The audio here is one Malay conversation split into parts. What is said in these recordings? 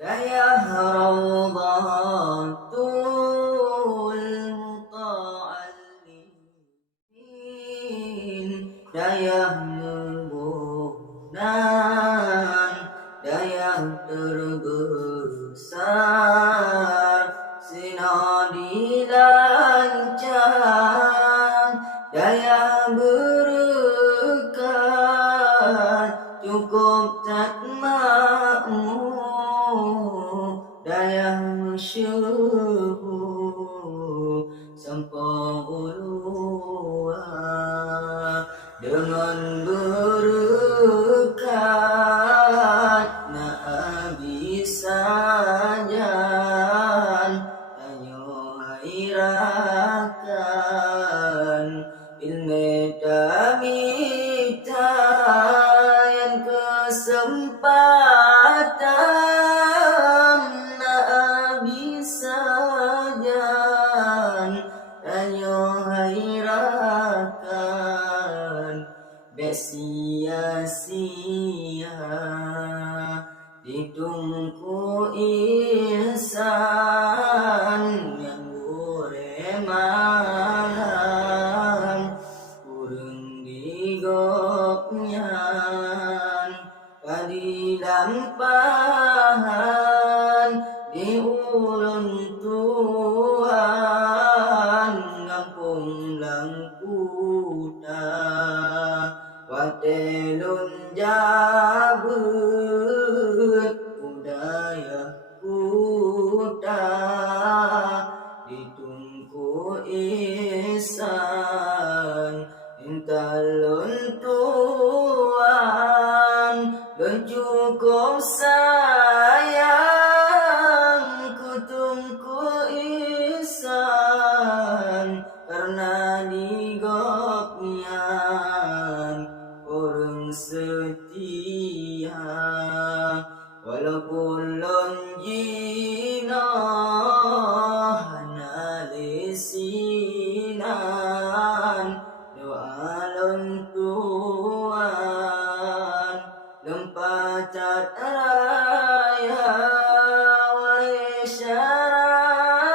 دياه روضات المتعلمين دياه nubunan dayah terbesar sinar dilancar dayah berkat cukup tak makmur dayah masyhur sampai uluah dengan berkat Nabi sajan tanyo hairakan ilmu tamita yang kesempatan Nabi sajan tanyo hairakan sia-sia ditungku ihsan yang bure malam kurang digopnyan kadilampahan di ulun Tuhan ngampung langkuta watelun jabut budaya kuta ditungku ihsan intalun Tuhan bercukup sayang kutungku ihsan karena digopnyan orang setia walaupun lonjina analisinan doa lentuan lempacat raya wa isyaralon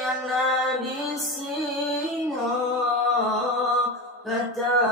yang nadisino kata